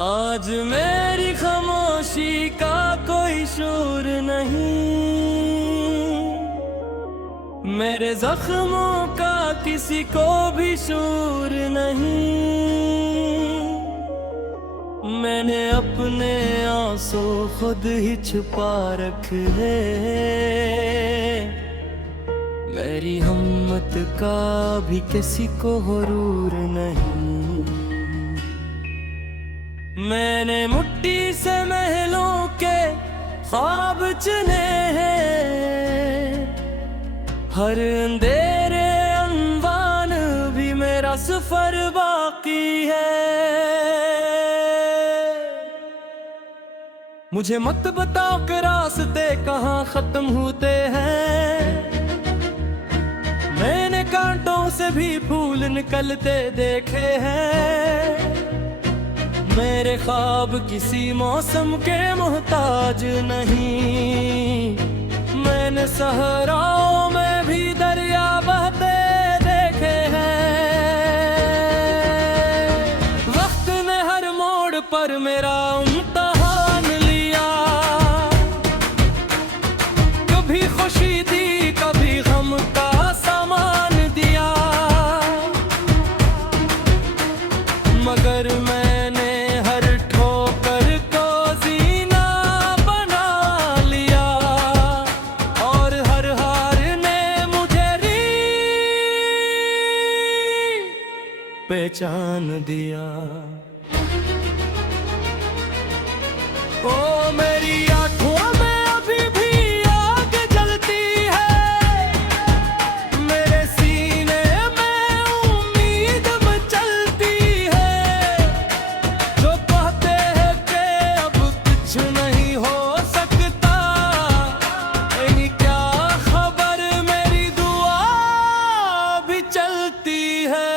आज मेरी खामोशी का कोई शोर नहीं, मेरे जख्मों का किसी को भी शोर नहीं। मैंने अपने आंसू खुद ही छुपा रखे, मेरी हिम्मत का भी किसी को हुरूर नहीं। मैंने मिट्टी से महलों के ख्वाब चुने हैं, हर अंधेरे अनवान भी मेरा सफर बाकी है। मुझे मत बताओ कि रास्ते कहाँ खत्म होते हैं, मैंने कांटों से भी फूल निकलते देखे हैं। मेरे ख्वाब किसी मौसम के मोहताज नहीं, मैंने सहराओं में भी दरिया बहते देखे हैं। वक्त ने हर मोड़ पर मेरा इम्तिहान लिया, कभी खुशी दी कभी गम का सामान दिया, मगर मैंने पहचान दिया। ओ मेरी आंखों में अभी भी आग जलती है, मेरे सीने में उम्मीद मचलती है। जो कहते हैं कि अब कुछ नहीं हो सकता, इन्हीं क्या खबर मेरी दुआ भी चलती है।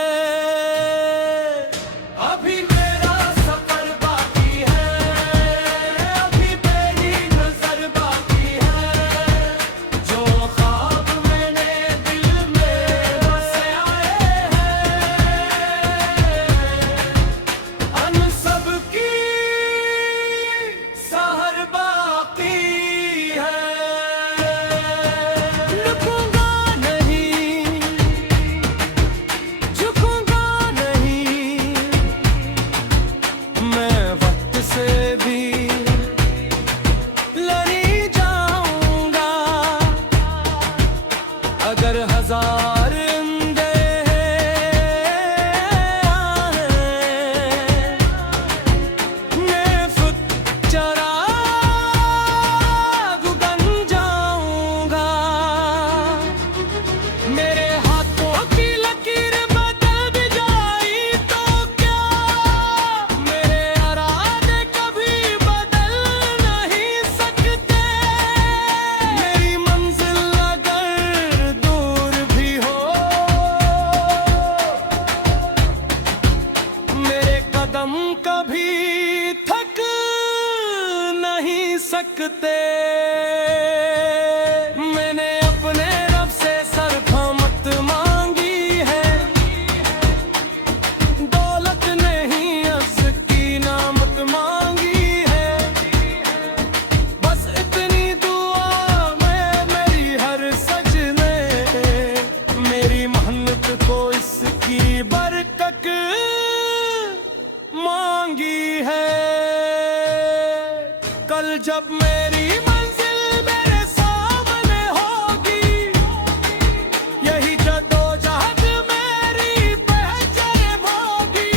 अगर हजार मैं खुद चराग बन जाऊंगा, मेरे हाथों की लकीर बदल भी जाई तो क्या, मेरे इरादे कभी बदल नहीं सकते। मेरी मंजिल अगर दूर भी हो, मेरे कदम कभी थक नहीं सकते। मैंने अपने रब से सरफमत मांगी है, दौलत नहीं अर्ज़ की नामत मांगी है। बस इतनी दुआ में मेरी हर सजने, मेरी मेहनत को इसकी बरकत मांगी है। कल जब मेरी मंजिल मेरे सामने होगी, यही जद्दोजहद मेरी पहचान होगी।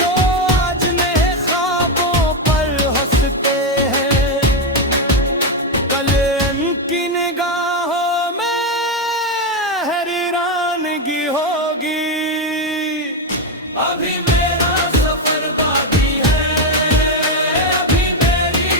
जो आज नए ख्वाबों पर हंसते हैं, कल उनकी निगाहों में हैरानगी होगी। अभी मेरा सफर बाकी है, अभी मेरी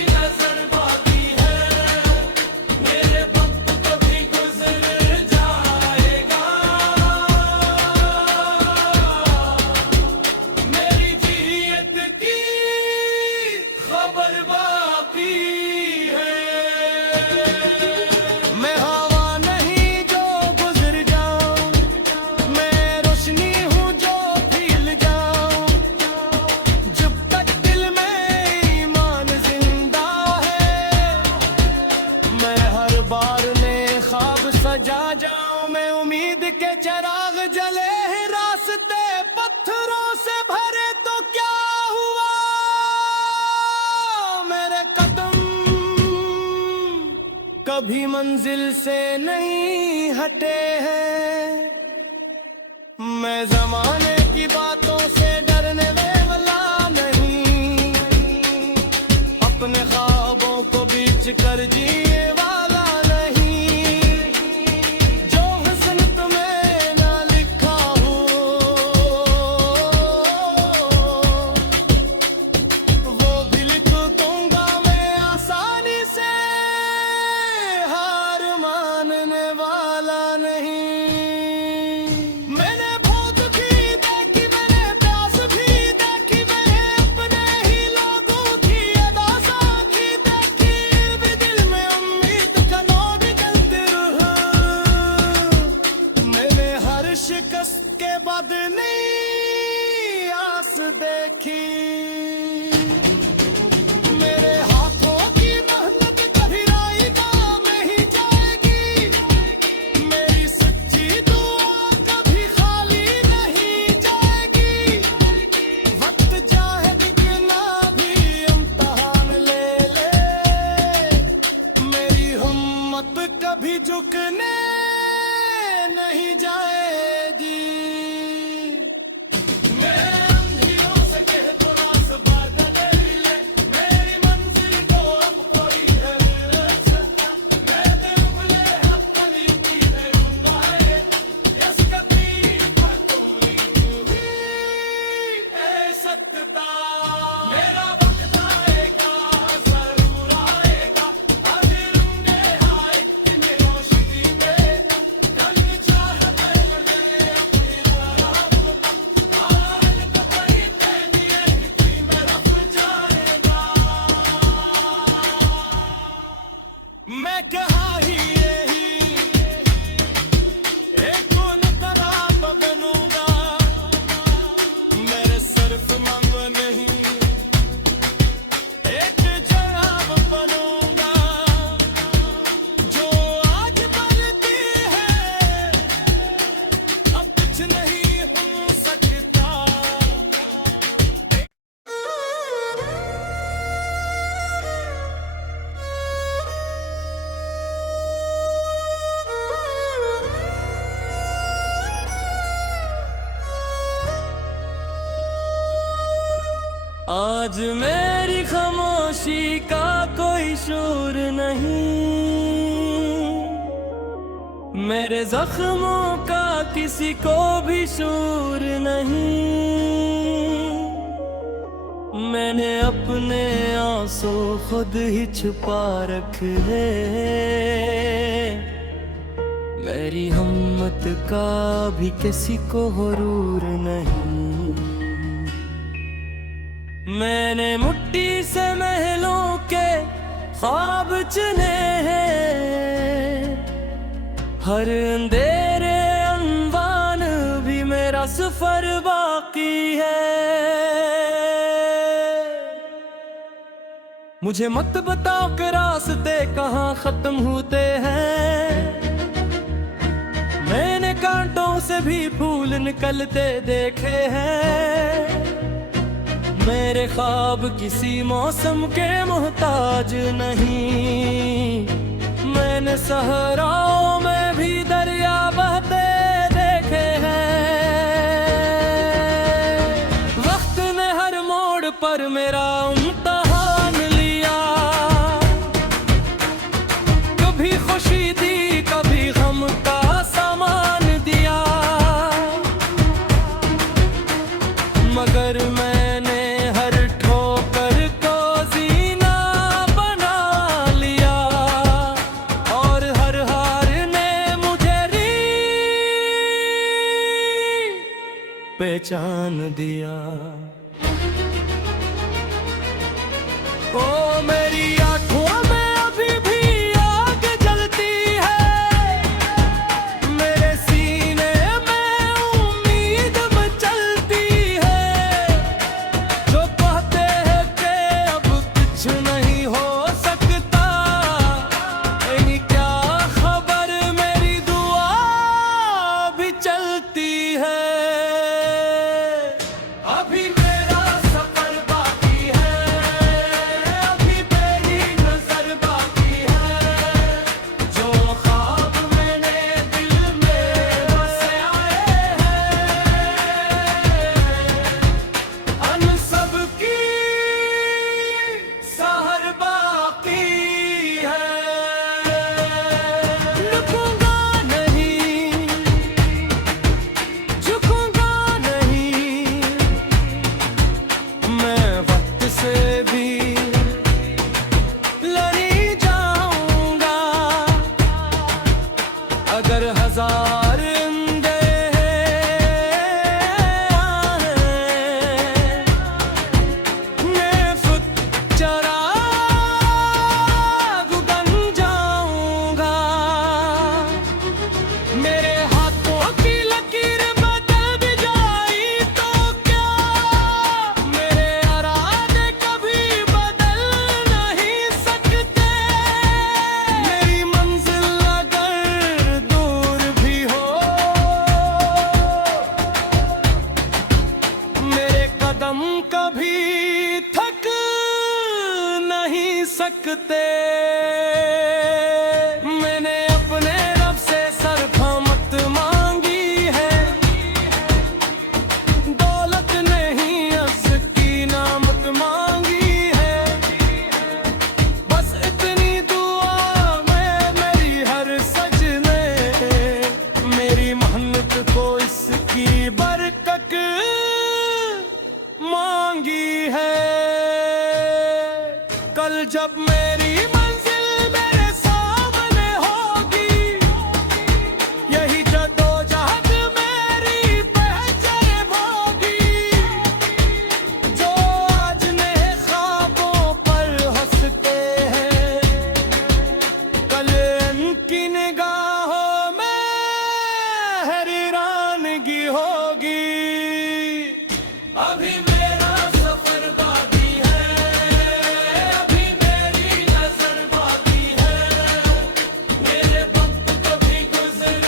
कभी मंजिल से नहीं हटे हैं। मैं जमाने की बातों से डरने वाला नहीं, अपने ख्वाबों को बीच कर जिए वाला नहीं। जो हसनत में ना लिखा हो वो भी लिख दूंगा मैं आसानी से, हार मानने वाला नहीं। मैंने बहुत दुखी देखी, मैंने प्यास भी देखी, मैंने अपने ही लोगों की अदा साखी देखी, भी दिल में उम्मीद का नोर निकलती रहा। मैंने हर शिकस्त के बाद नई आस देखी। मेरे हाथों की मेहनत कभी राई काम ही जाएगी, मेरी सच्ची दुआ कभी खाली नहीं जाएगी। वक्त चाहे कितना भी इम्तिहान ले ले, मेरी हिम्मत कभी झुकने नहीं जाएगी। मेरे अंधियों से कह थोड़ा सा बात बदल ले, मेरी मंजिल को अब कोई है मेरा सकता। मैं दिल खुले अपनी की ढूंढा है, इसका तीर पर कोई भी है सकता। मेरा वक्त आएगा, जरूर आएगा, आज रूंगे हाय इतने रोशनी में। कल चाहत ले अपनी राह बता, आज तो परी तेरी इतनी में रफ जाएगा। मैं कहा ही यही एक नराब बनूंगा, मेरे सिर्फ मंग नहीं एक जवाब बनूंगा। जो आज बनती है अब कुछ नहीं हो सकता। आज मेरी खामोशी का कोई शोर नहीं, मेरे जख्मों का किसी को भी शोर नहीं। मैंने अपने आंसू खुद ही छुपा रखे हैं, मेरी हिम्मत का भी किसी को हुरूर नहीं। मैंने मुट्ठी से महलों के ख्वाब चुने हैं, हर अंधेरे अनवान भी मेरा सफर बाकी है। मुझे मत बताओ कि रास्ते कहाँ खत्म होते हैं, मैंने कांटों से भी फूल निकलते देखे हैं। मेरे ख्वाब किसी मौसम के मोहताज नहीं, मैंने सहराओं में भी दरिया बहते देखे हैं। वक्त ने हर मोड़ पर मेरा इम्तिहान लिया, कभी खुशी दी कभी गम का सामान दिया, मगर मैंने हर ठोकर को जीना बना लिया, और हर हार ने मुझे पहचान दिया। ओ मेरी आंखों में अभी भी आग जलती है, मेरे सीने में उम्मीद मचलती है। जो कहते हैं कि अब कुछ नहीं हो सकता, इन्हीं क्या खबर मेरी दुआ भी चलती है। अभी मेरा सफर बाकी है, अभी कभी थक नहीं सकते। मैंने अपने रब से सरफमत मांगी है, दौलत नहीं अर्ज़ की नामत मांगी है। बस इतनी दुआ में मेरी हर सजने, मेरी मेहनत को इसकी बरकत मांगी है। कल जब मेरी मंजिल मेरे सामने होगी, यही जद्दोजहद मेरी पहचान होगी। जो आज नए ख्वाबों पर हंसते हैं, कल उनकी निगाहों में हैरानगी होगी। अभी मेरा सफर बाकी है, अभी मेरी नजर बाकी है। मेरे वक्त कभी गुजर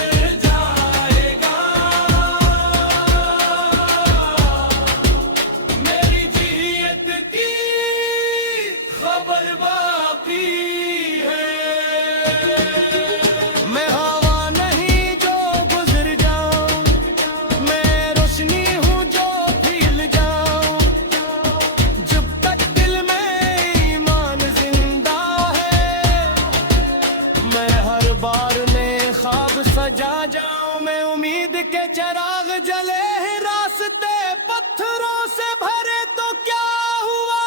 जाएगा, मेरी जीत की खबर बाकी है। मैं हवा नहीं जो गुजर जाऊं, मैं रोशनी हूँ जो फैल जाऊं। जब तक दिल में ईमान जिंदा है, मैं हर बार नए ख्वाब सजा जाऊं। मैं उम्मीद के चिराग जले हैं, रास्ते पत्थरों से भरे तो क्या हुआ।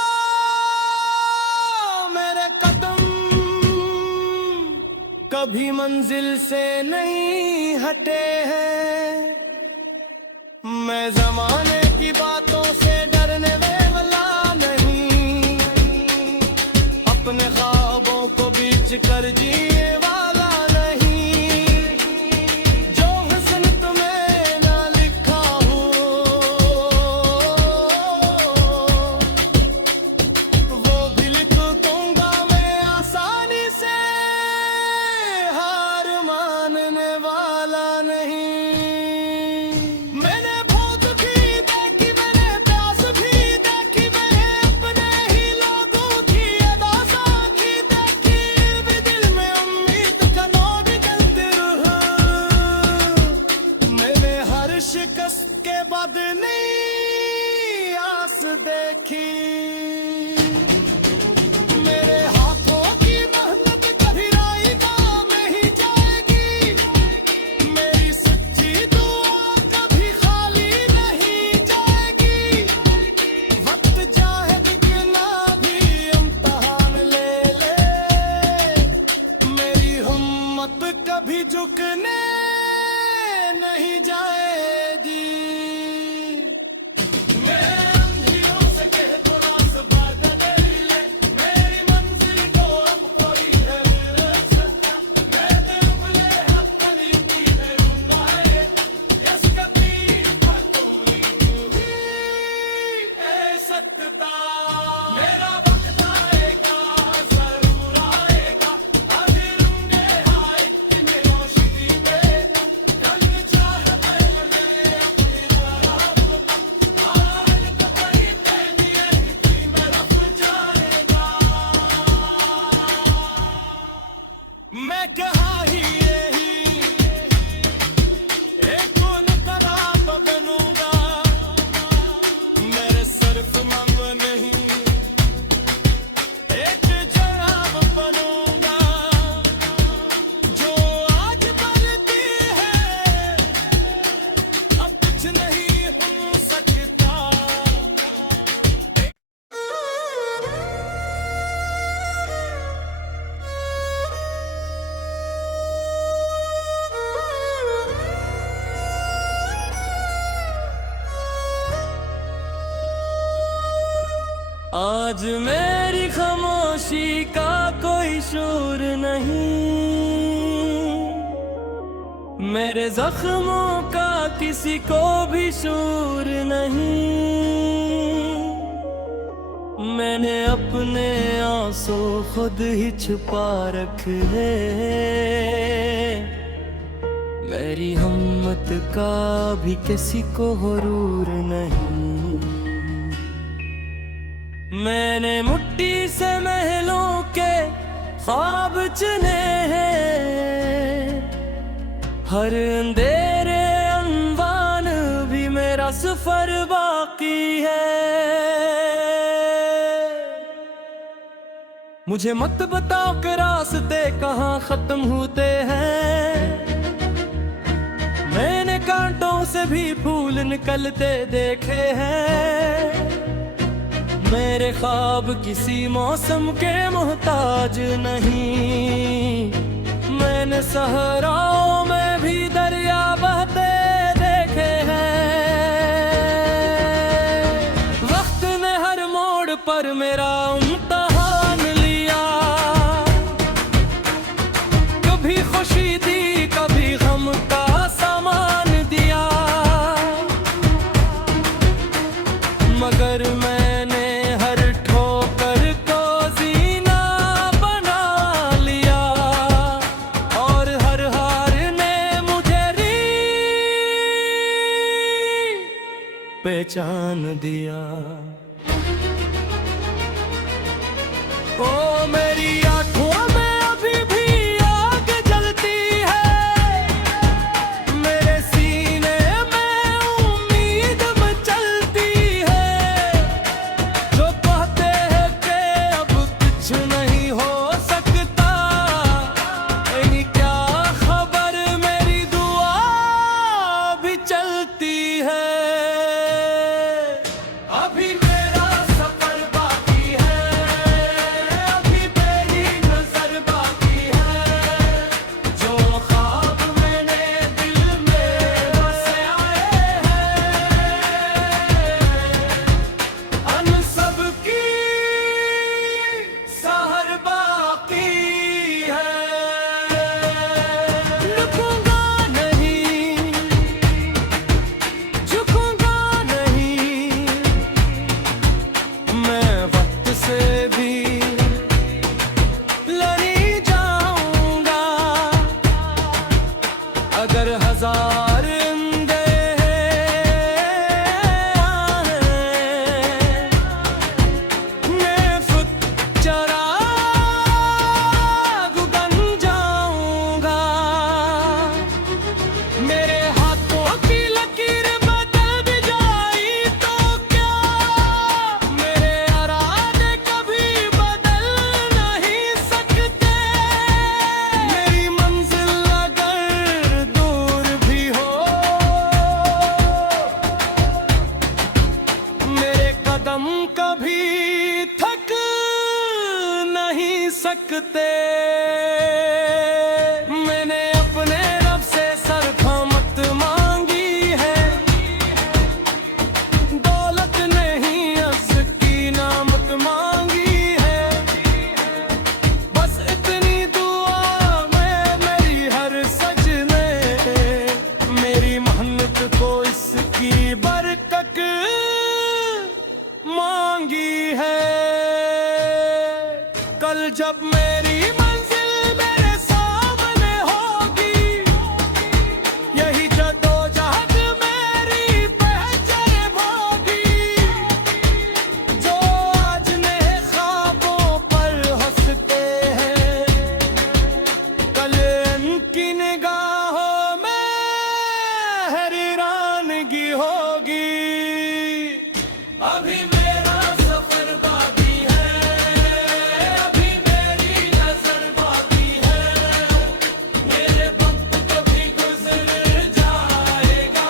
मेरे कदम कभी मंजिल से नहीं हटे हैं। मैं जमाने की बातों से डरने वाला नहीं, अपने ख्वाबों को बीच कर जीने वाला नहीं। जो हुस्न तुम्हें ना लिखा हो, वो भी लिख दूंगा मैं आसानी से। हार मानने वाला नहीं। मैंने बहुत दुखी देखी, मैंने प्यास भी देखी, मैंने अपने ही लोगों की अदा साखी देखी। भी दिल में उम्मीद का नूर निकलती रहा। मैंने हर शिकस्त के बाद नई आस देखी। मेरे हाथों की मेहनत कभी राई काम ही जाएगी। मेरी सच्ची दुआ कभी खाली नहीं जाएगी। वक्त चाहे कितना भी इम्तिहान ले ले, मेरी हिम्मत कभी झुकने नहीं जाएगी। मैं अंधियों से कह तो रास बात बदल ले, मेरी मंजिल को अब कोई है मेरा सत्ता। मैं दिल खुले हक़्क़न यकीन रूंगा है, इसका पीर पर कोई है सत्ता। मेरा वक्त आएगा, जरूर आएगा। अभी रूंगे हाय कितने रोशनी में, कल चाहे मैंने अपनी राह बता। हाल तो बड़ी पहनी है, इतनी में रफ जाएगा। मैं कहा ही यही एक इनकलाब बनूंगा। मेरे सिर्फ मंग नहीं, एक जवाब बनूंगा। जो आज बनती है, अब कुछ नहीं हो सकता। आज मेरी खामोशी का कोई शोर नहीं, मेरे जख्मों का किसी को भी शोर नहीं। मैंने अपने आंसू खुद ही छुपा रखे हैं, मेरी हिम्मत का भी किसी को हुरूर नहीं। मैंने मिट्टी से महलों के ख्वाब चुने हैं, हर अंधेरे अनवान भी मेरा सफर बाकी है। मुझे मत बताओ कि रास्ते कहाँ खत्म होते हैं, मैंने कांटों से भी फूल निकलते देखे हैं। मेरे ख्वाब किसी मौसम के मोहताज नहीं, मैंने सहराओं में भी दरिया बहते देखे हैं। वक्त ने हर मोड़ पर मेरा इम्तिहान लिया, कभी खुशी दी कभी गम का सामान दिया, मगर मैंने हर ठोकर को जीना बना लिया, और हर हार ने मुझे पहचान दिया। ओ मेरी आंखों में अभी भी आग जलती है, मेरे सीने में उम्मीद मचलती है, जो कहते हैं कि अब कुछ नहीं हो सकता, इन्हीं क्या खबर मेरी दुआ भी चलती है। अभी मेरा सफर बाकी है, अभी मेरी नजर बाकी है, जो ख्वाब मैंने दिल में बसाए हैं, अन सब की सहर बाकी है। रुकूंगा नहीं, झुकूंगा नहीं, मैं वक्त से भी लड़ी जाऊंगा, अगर हजार अंधेरे आए, मैं खुद चराग बन जाऊंगा। मेरे हाथों की लकीर बदल भी जाई तो क्या, मेरे इरादे कभी बदल नहीं सकते। मेरी मंजिल अगर दूर भी हो, मेरे कदम कभी थक नहीं सकते। मैंने अपने रब से सरफमत मांगी है, दौलत नहीं अर्ज़ की नामत मांगी है, बस इतनी दुआ में मेरी हर सजने, मेरी मेहनत को इसकी बरकत मांगी है। कल जब मेरी मंजिल मेरे सामने होगी, यही जद्दोजहद मेरी पहचान होगी, जो आज नए ख्वाबों पर हंसते हैं, कल उनकी निगाहों में हैरानगी होगी। अभी मेरा सफर बाकी है, अभी मेरी नजर बाकी है, मेरे वक्त कभी गुजर जाएगा,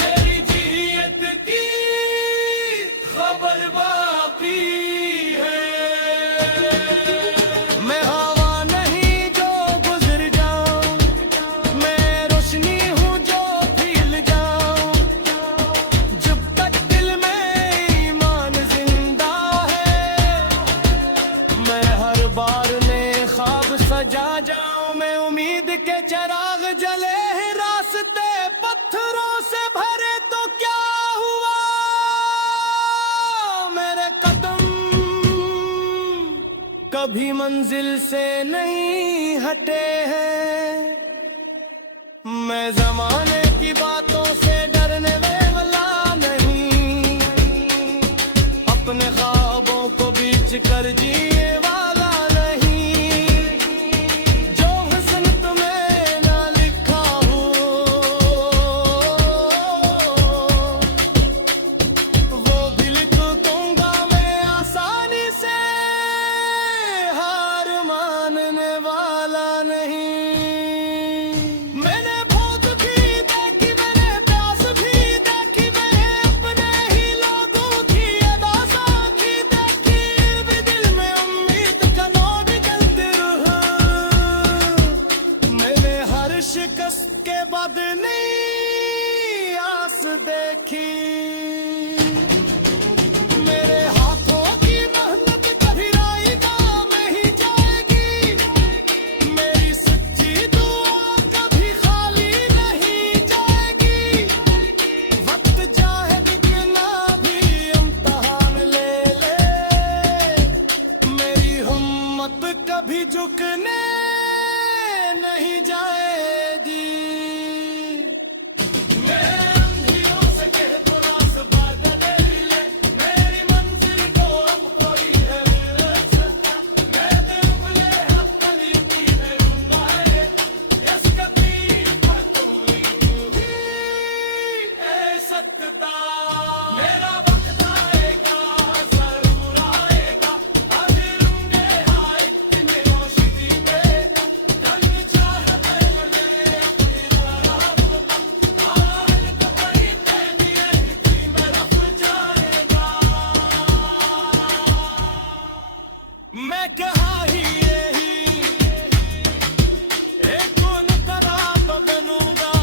मेरी जीत की खबर बाकी है। मैं हवा नहीं जो गुजर जाऊं, मैं रोशनी हूँ जो फैल जाऊं, जब तक दिल में ईमान जिंदा है, मैं हर बार नए ख्वाब सजा जाऊं। मैं उम्मीद के चिराग जले हैं, रास्ते पत्थरों से भरे तो क्या हुआ, मेरे कदम कभी मंजिल से नहीं हटे हैं। मैं जमाने की बातों से डरने वाला कर जिए वाला नहीं, जो हुस्न तुम्हें ना लिखा हो वो भी लिख दूंगा मैं आसानी से, हार मानने वाला नहीं। मैंने भूख भी देखी, मैंने प्यास भी देखी, मैंने अपने ही लोगों की अदा साखी देखी, भी दिल में उम्मीद का नोर निकलती रहा। मैंने हर शिकस्त के बाद नई आस देखी। मेरे हाथों की मेहनत कभी राई काम ही जाएगी, मेरी सच्ची दुआ कभी खाली नहीं जाएगी। वक्त चाहे कितना भी इम्तिहान ले ले, मेरी हिम्मत कभी झुकने नहीं जाएगी। मैं अंधियों से कह तो रास्ता बदल ले, मेरी मंजिल को अब कोई है मिल सकता। मैं दिल बुले हक़्क़न यकीन रहूंगा है, इसका पीर पर तुम ऐ सकता। मेरा वक्त आएगा, जरूर आएगा, आज रूंगे हाय इतने रोशनी में, कल चाहते में अपनी राह बता, आज तो बड़ी तेरी है में रफ जाएगा। मैं कहा ही यही एक नुकरा तो बनूंगा,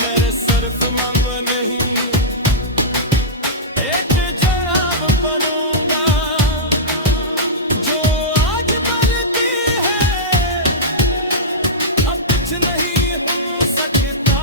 मेरे सिर्फ मंग नहीं एक जवाब बनूंगा। जो आज बनती है अब कुछ नहीं हो सकता।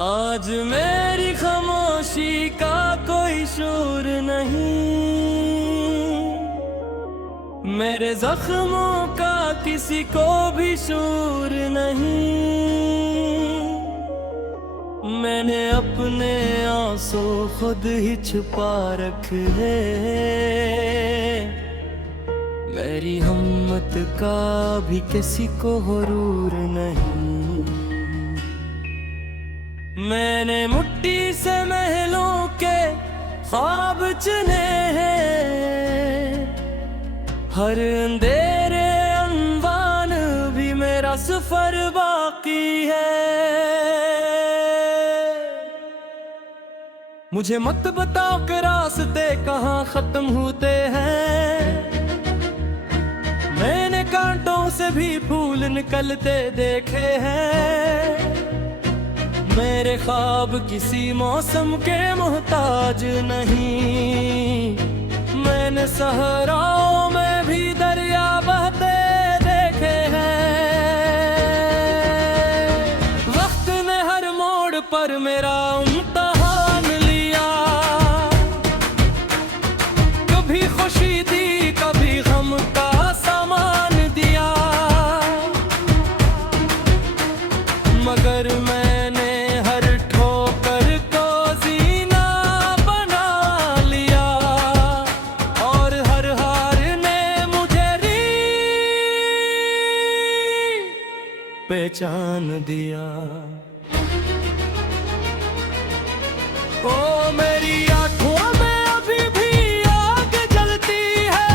आज मेरी खामोशी का कोई शोर नहीं, मेरे जख्मों का किसी को भी शोर नहीं। मैंने अपने आंसू खुद ही छुपा रखे, मेरी हिम्मत का भी किसी को हुरूर नहीं। मैंने मुट्ठी से महलों के ख्वाब चुने हैं, हर अंधेरे अनवान भी मेरा सफर बाकी है। मुझे मत बताओ कि रास्ते कहाँ खत्म होते हैं, मैंने कांटों से भी फूल निकलते देखे हैं। मेरे ख्वाब किसी मौसम के मोहताज नहीं, मैंने सहराओं में भी दरिया बहते देखे हैं। वक्त ने हर मोड़ पर मेरा इम्तिहान लिया, कभी खुशी दी कभी गम का सामान दिया, मगर मैंने हर ठोकर को जीना बना लिया, और हर हार ने मुझे पहचान दिया। ओ मेरी आंखों में अभी भी आग जलती है,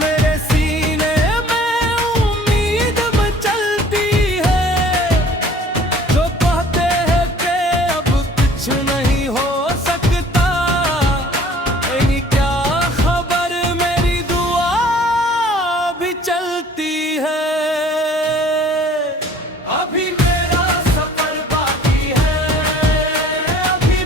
मेरे सीने में उम्मीद मचलती है। जो कहते हैं कि अब कुछ नहीं हो सकता, इन्हीं क्या खबर मेरी दुआ भी चलती है। अभी मेरा सफर बाकी है, अभी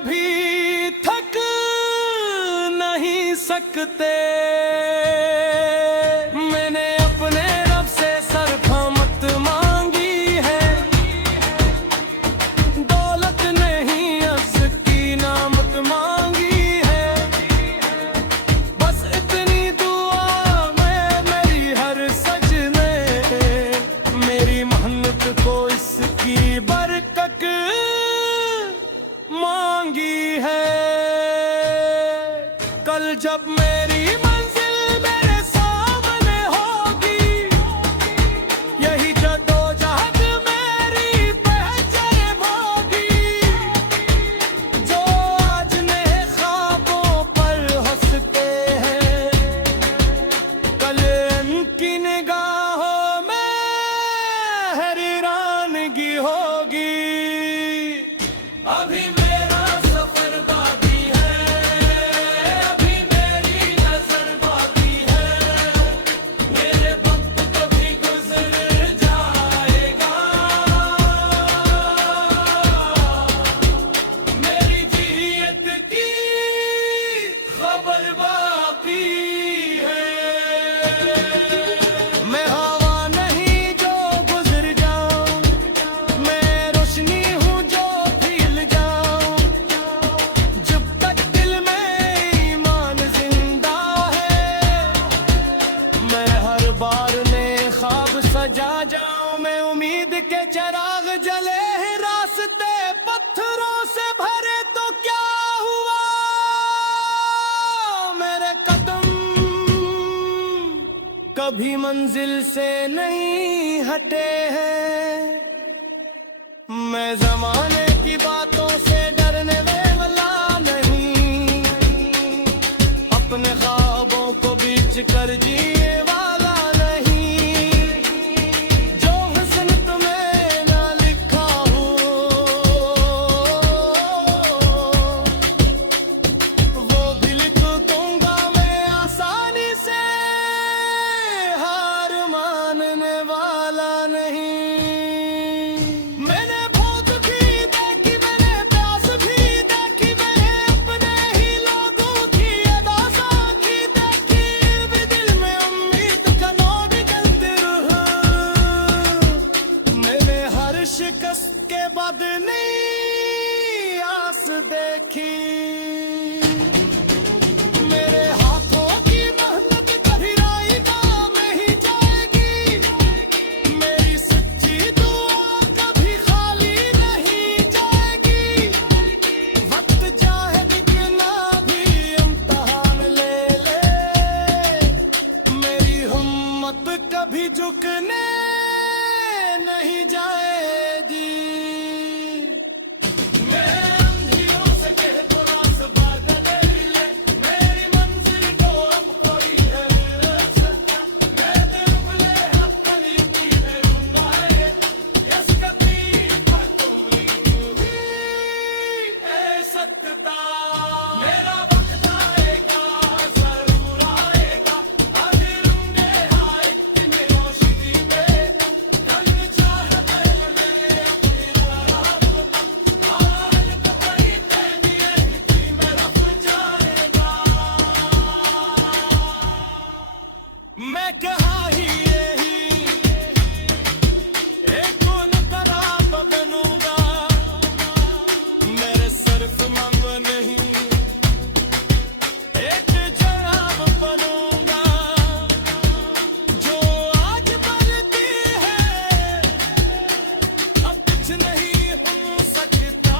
कभी थक नहीं सकते। मैंने अपने रब से सरफमत मांगी है, दौलत नहीं अर्ज़ की नामत मांगी है। बस इतनी दुआ में मेरी हर सजने, मेरी मेहनत को इसकी बरकत मांगी है। कल जब मेरी मंजिल मेरे सामने होगी, यही जद्दोजहद मेरी पहचान होगी। जो आज नए ख्वाबों पर हंसते हैं, कल उनकी निगाहों में हैरानगी होगी। अभी मेरा सफर बाकी है, अभी मेरी नजर बाकी है। मेरे वक्त कभी गुजर जाएगा, मेरी जियत की खबर बाकी है। मैं हवा नहीं जो गुजर जाऊं, मैं रोशनी हूँ जो खिल जाऊं। जब तक दिल में ईमान जिंदा है, मैं हर बार नए ख्वाब सजा जाऊं। मैं उम्मीद के चिराग जले हैं, रास्ते पत्थरों से भरे तो क्या हुआ। मेरे कदम कभी मंजिल से नहीं हटे हैं। मैं जमाने की बातों से डरने वाला नहीं, अपने ख्वाबों को बीच कर जीने वाला नहीं। जो हुस्न तुम्हें ना लिखा हो, वो भी लिख दूंगा मैं आसानी से। हार मानने वाला नहीं। मैंने भूख भी देखी, मैंने प्यास भी देखी, मैंने अपने ही लोगों की अदा साखी देखी। भी दिल में उम्मीद का नोर निकलते रहा। मैंने हर शिकस्त के बाद नई आस देखी। मेरे हाथों की मेहनत कभी राई काम ही जाएगी। मेरी सच्ची दुआ कभी खाली नहीं जाएगी। वक्त चाहे कितना भी इम्तिहान ले ले, मेरी हिम्मत कभी झुकने नहीं जाएगी। मैं अंधियों से कह तो रास बात बदल ले, मेरी मंजिल को अब कोई है रास्ता। मैं दिल बुले हक़नी की है रुंदाए, यसकती पतुली है सत्ता। मेरा वक्त आएगा, जरूर आएगा। आज रूंगे हाय इतने रोशनी में, कल चाहत में अपनी राह बता। हाल को कहीं तेरी थी में रफ जाएगा। मैं कहा ही यही एक नकराब बनूंगा। मेरे सिर्फ मंग नहीं, एक जवाब बनूंगा। जो आज बनती है, अब कुछ नहीं हो सकता।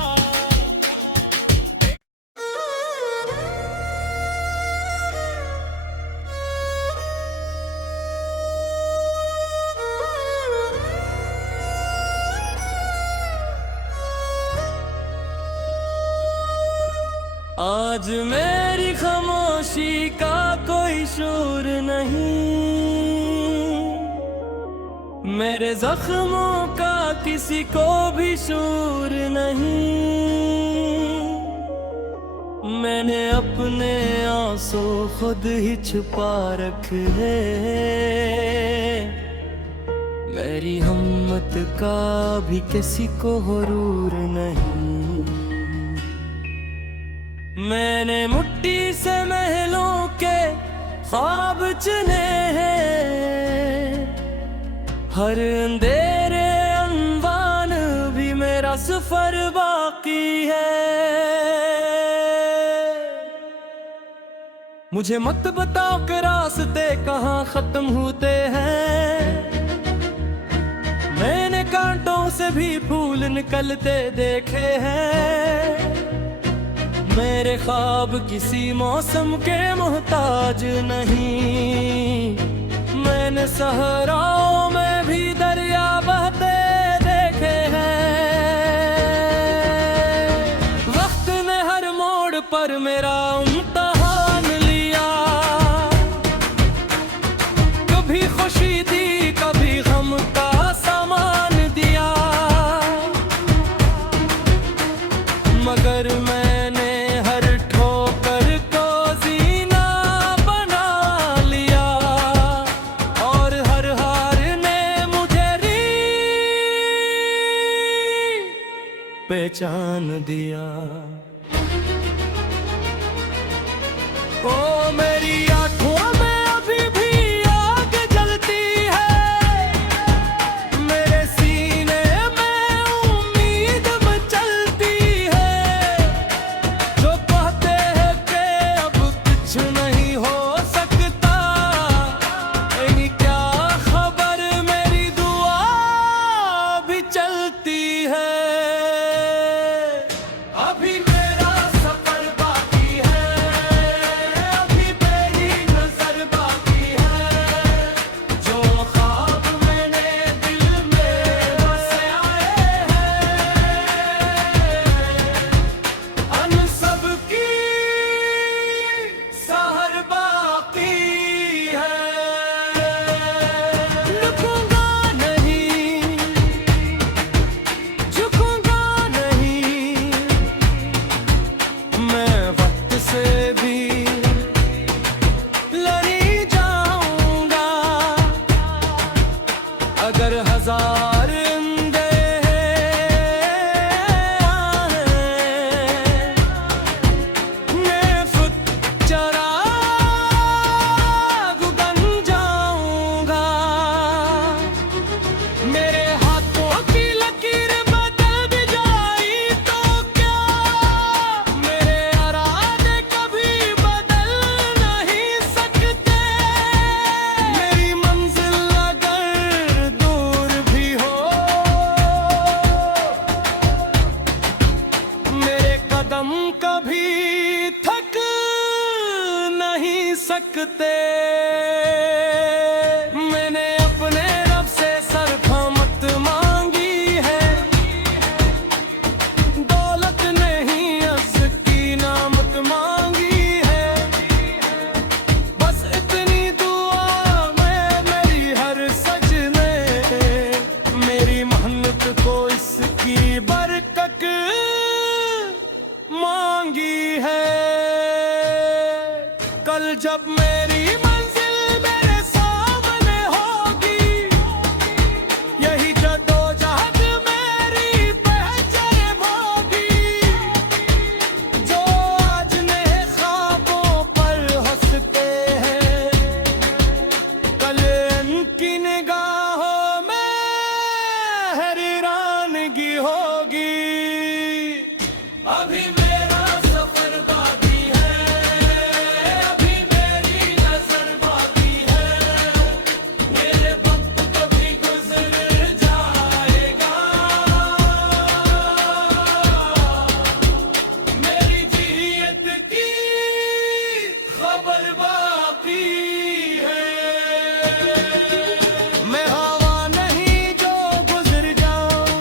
आज मेरी खामोशी का कोई शोर नहीं, मेरे जख्मों का किसी को भी शूर नहीं। मैंने अपने आंसू खुद ही छुपा रखे, मेरी हिम्मत का भी किसी को हुरूर नहीं। मैंने मिट्टी से महलों के ख्वाब चुने हैं, हर अंधेरे अनवान भी मेरा सफर बाकी है। मुझे मत बताओ कि रास्ते कहाँ खत्म होते हैं, मैंने कांटों से भी फूल निकलते देखे हैं। मेरे ख्वाब किसी मौसम के मोहताज नहीं, मैंने सहराओं में भी दरिया बहते देखे हैं। वक्त ने हर मोड़ पर मेरा इम्तिहान लिया, कभी खुशी दी कभी गम का सामान दिया, मगर मैंने हर ठोकर को जीना बना लिया, और हर हार ने मुझे पहचान दिया। ओ मेरी आंखों में अभी भी आग जलती है, मेरे सीने में उम्मीद मचलती है, जो कहते हैं कि अब कुछ नहीं हो सकता, इन्हीं क्या खबर मेरी दुआ भी चलती है। अभी मेरा सफर बाकी है, अभी मेरी नजर बाकी है, जो ख्वाब मैंने दिल में बसाए हैं, अन सब की सहर बाकी है। रुकूंगा नहीं, झुकूंगा नहीं, मैं वक्त से भी लड़ी जाऊंगा, अगर हजार अंधेरे आए, मैं खुद चिराग बन जाऊंगा। मेरे हाथों की लकीर बदल भी जाई तो क्या, मेरे इरादे कभी बदल नहीं सकते। मेरी मंजिल अगर दूर भी हो, मेरे कदम कभी थक नहीं सकते। मैंने अपने रब से सरफमत मांगी है, दौलत नहीं अर्ज़ की नामत मांगी है, बस इतनी दुआ में मेरी हर सजने, मेरी मेहनत को इसकी बरकत मांगी है। कल जब मेरी मंजिल मेरे सामने होगी, यही जद्दोजहद मेरी पहचान होगी, जो आज नए ख्वाबों पर हंसते हैं, कल उनकी निगाहों में हैरानगी होगी। अभी मेरा सफर बाकी है, अभी मेरी नजर बाकी है, मेरे वक्त कभी गुजर जाएगा, मेरी जियत की खबर बाकी है। मैं हवा नहीं जो गुजर जाऊं,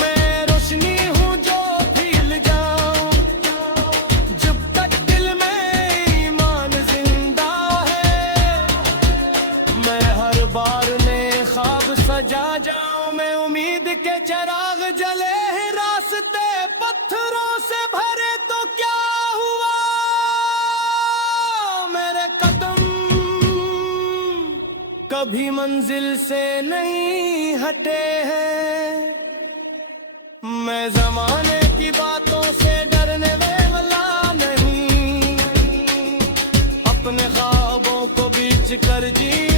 मैं रोशनी हूँ जो फैल जाऊं, जब तक दिल में ईमान जिंदा है, मैं हर बार नए ख्वाब सजा जाऊं। मैं उम्मीद के चिराग जले हैं, रास्ते पत्थरों से भरे तो क्या हुआ, मेरे कदम कभी मंजिल से नहीं हटे हैं। मैं जमाने की बातों से डरने वाला कर जी